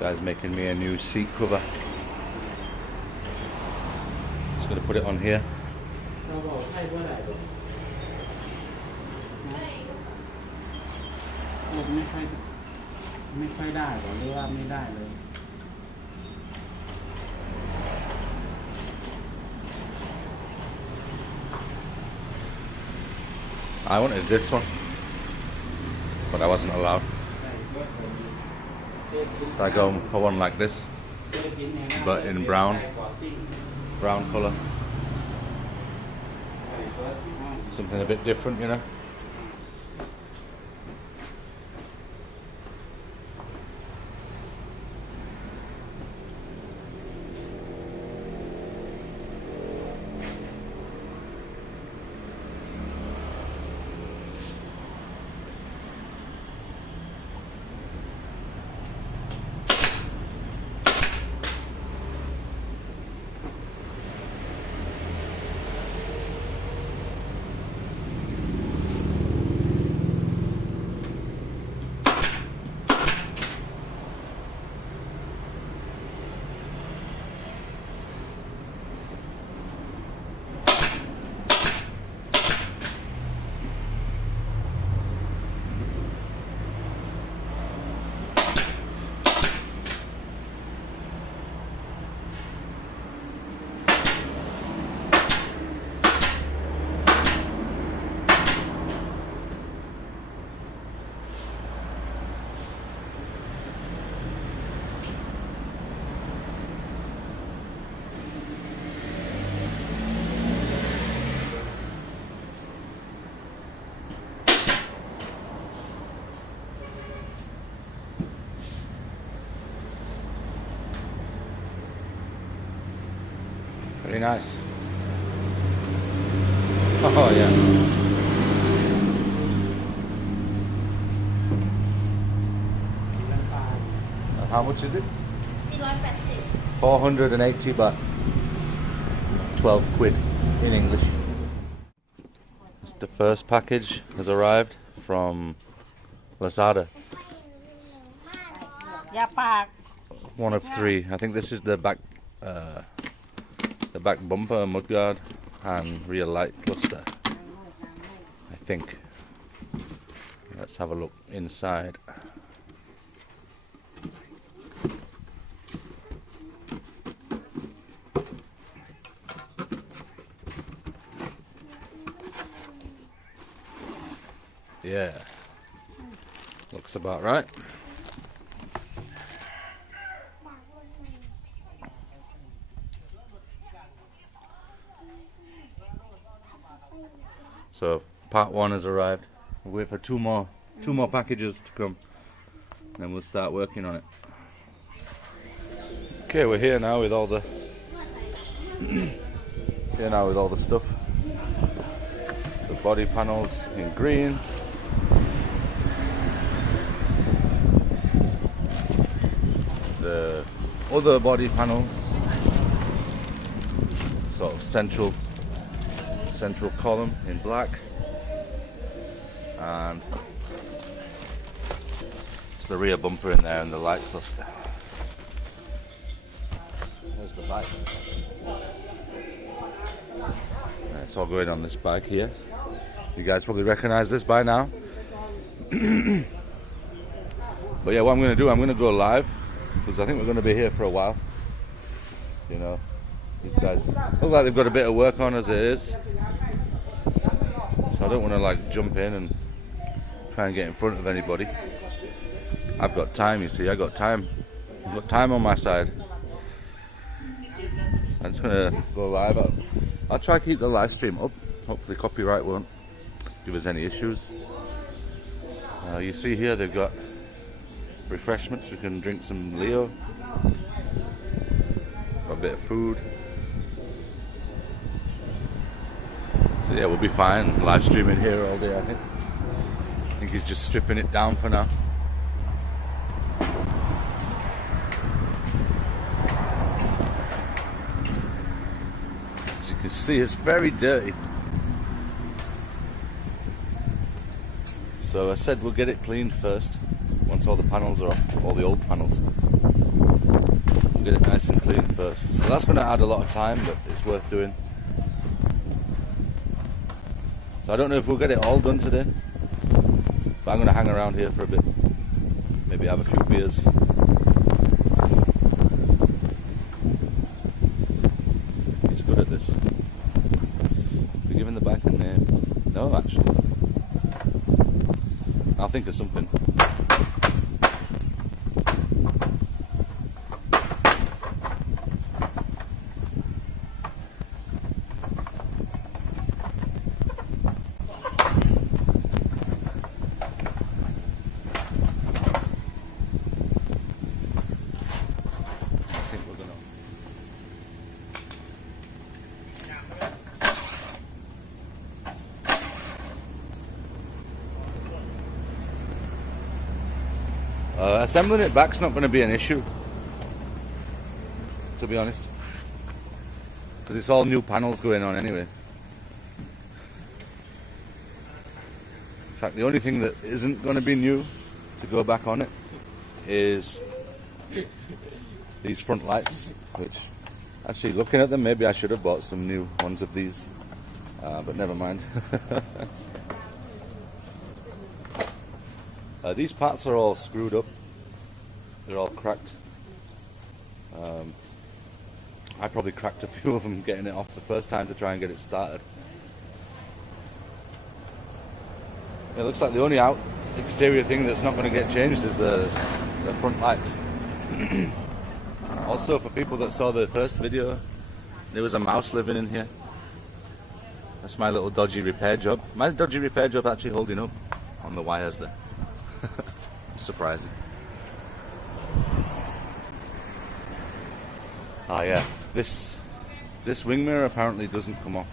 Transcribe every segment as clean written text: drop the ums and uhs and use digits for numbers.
Guy's making me a new seat cover. Just gonna put it on here. เราบอกให้เมื่อไหร่ลูกไม่ค่อยได้หรอหรือว่าไม่ได้เลย I wanted this one, but I wasn't allowed. So I go for one like this, but in brown color. Something a bit different, you know. Very nice. Oh yeah. How much is it? 480 baht. 12 quid in English. The first package has arrived from Lazada. One of three. I think this is the back bumper, mudguard, and rear light cluster. I think. Let's have a look inside. Yeah, looks about right. So part one has arrived. We'll wait for two more packages to come, and then we'll start working on it. Okay, we're here now with all the stuff. The body panels in green. The other body panels, sort of central column in black, and it's the rear bumper in there and the light cluster. There's the bike. It's all going on this bike here. You guys probably recognize this by now. But yeah, what I'm going to do, I'm going to go live, because I think we're going to be here for a while. You know, these guys look like they've got a bit of work on as it is, so I don't want to like jump in and try and get in front of anybody. I've got time, you see. I've got time on my side. I'm just going to go live. I'll try to keep the live stream up. Hopefully copyright won't give us any issues. You see here they've got refreshments. We can drink some Leo. Got a bit of food. So yeah, we'll be fine live streaming here all day, I think. I think he's just stripping it down for now. As you can see, it's very dirty. So I said we'll get it cleaned first. once all the panels are off, all the old panels. We'll get it nice and clean first. So that's going to add a lot of time, but it's worth doing. So I don't know if we'll get it all done today, but I'm going to hang around here for a bit. Maybe have a few beers. He's good at this. We're giving the bike a name. No, actually. I'll think of something. Assembling it back's not going to be an issue, to be honest, because it's all new panels going on anyway. In fact, the only thing that isn't going to be new to go back on it is these front lights, which, actually looking at them, maybe I should have bought some new ones of these, but never mind. These parts are all screwed up. They're all cracked. I probably cracked a few of them getting it off the first time to try and get it started. It looks like the only exterior thing that's not going to get changed is the front lights. Also, for people that saw the first video, there was a mouse living in here. That's my little dodgy repair job. My dodgy repair job actually holding up on the wires there. Surprising. Ah yeah, this wing mirror apparently doesn't come off.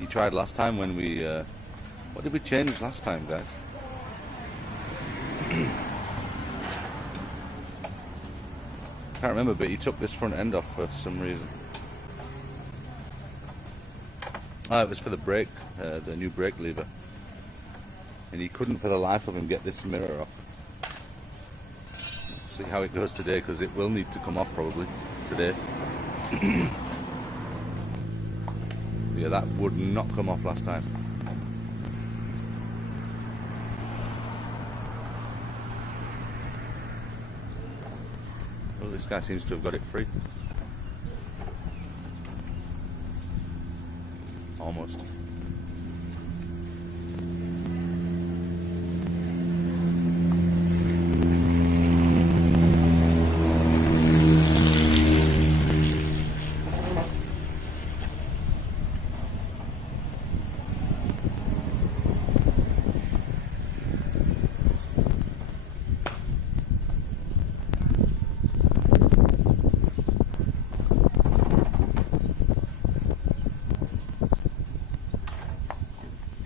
You tried last time when we what did we change last time, guys? Can't remember, but he took this front end off for some reason. Ah, it was for the brake, the new brake lever, and he couldn't for the life of him get this mirror off. See how it goes today, because it will need to come off probably today. Yeah, that would not come off last time. Well, this guy seems to have got it free. Almost.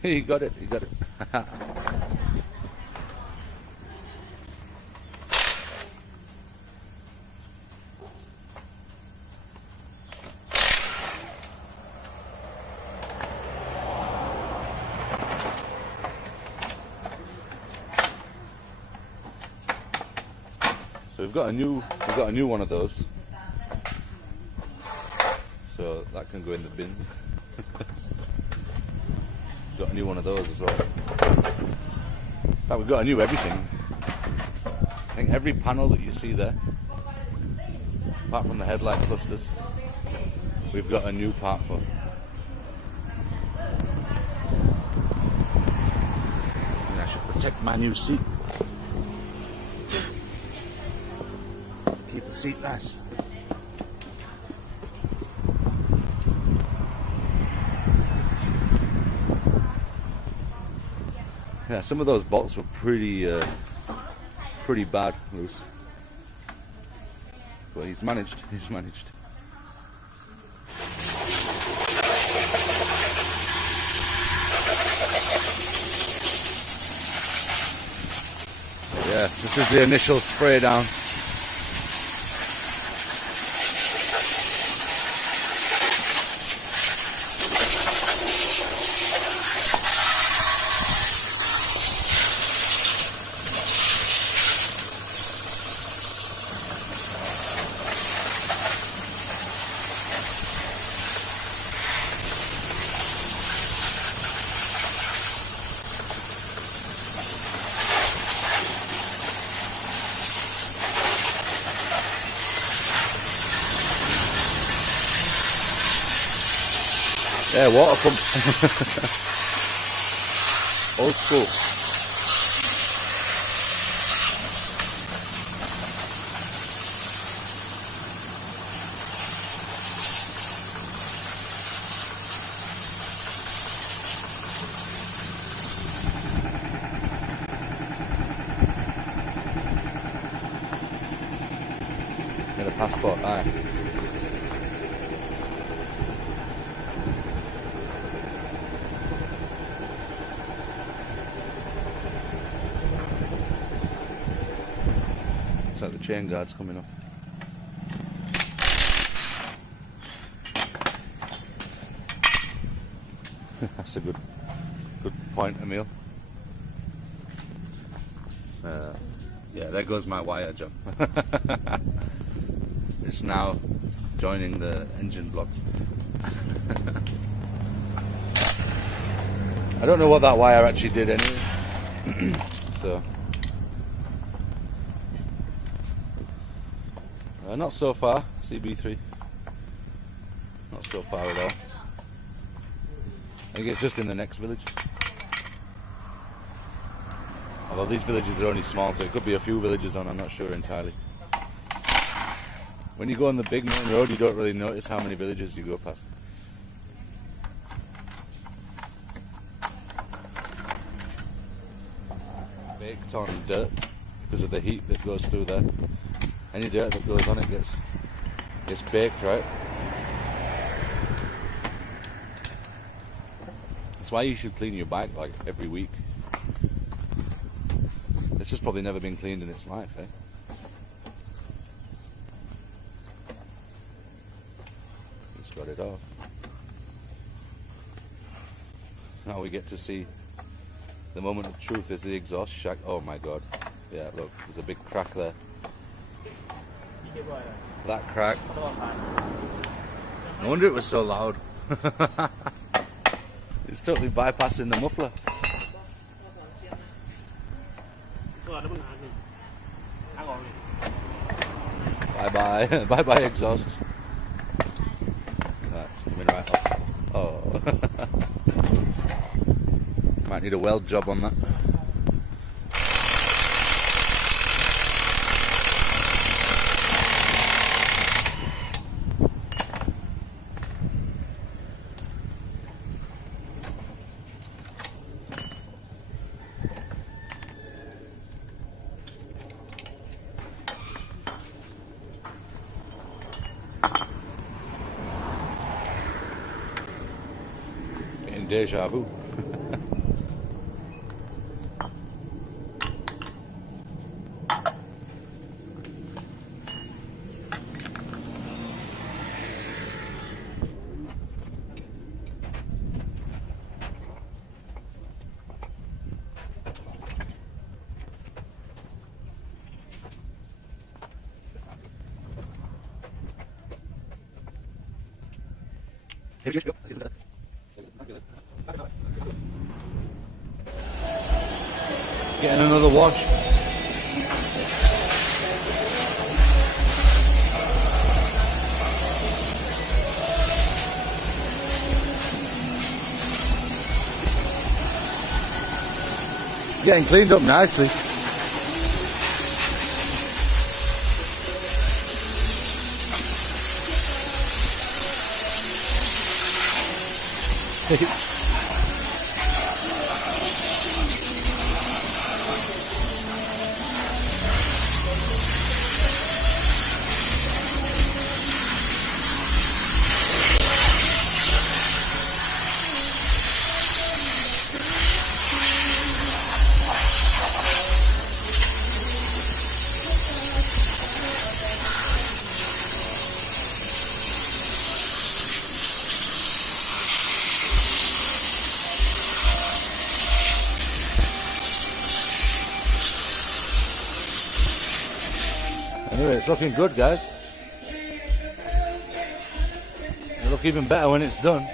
He got it, he got it. So we've got a new one of those. So that can go in the bin. Got a new one of those as well. In fact, we've got a new everything. I think every panel that you see there, apart from the headlight clusters, we've got a new part for. I should protect my new seat. Keep the seat nice. Yeah, some of those bolts were pretty bad loose, but he's managed. Yeah, this is the initial spray down. Yeah, water pump. Old school. Get a passport, aye. Looks like the chain guard's coming up. That's a good point, Emil. Yeah, there goes my wire jump. It's now joining the engine block. I don't know what that wire actually did anyway. So not so far, CB3. Not so far at all. I think it's just in the next village. Although these villages are only small, so it could be a few villages on, I'm not sure entirely. When you go on the big main road, you don't really notice how many villages you go past. Baked on dirt because of the heat that goes through there. Any dirt that goes on it gets baked, right? That's why you should clean your bike like every week. It's just probably never been cleaned in its life, eh? Just got it off. Now we get to see the moment of truth is the exhaust shack. Oh my god. Yeah, look, there's a big crack there. That crack. No wonder it was so loud. It's totally bypassing the muffler. Bye bye. Bye bye exhaust. That's coming right off. Oh. Might need a weld job on that. Deja vu. Getting another wash. It's getting cleaned up nicely. Anyway, it's looking good, guys. It'll look even better when it's done.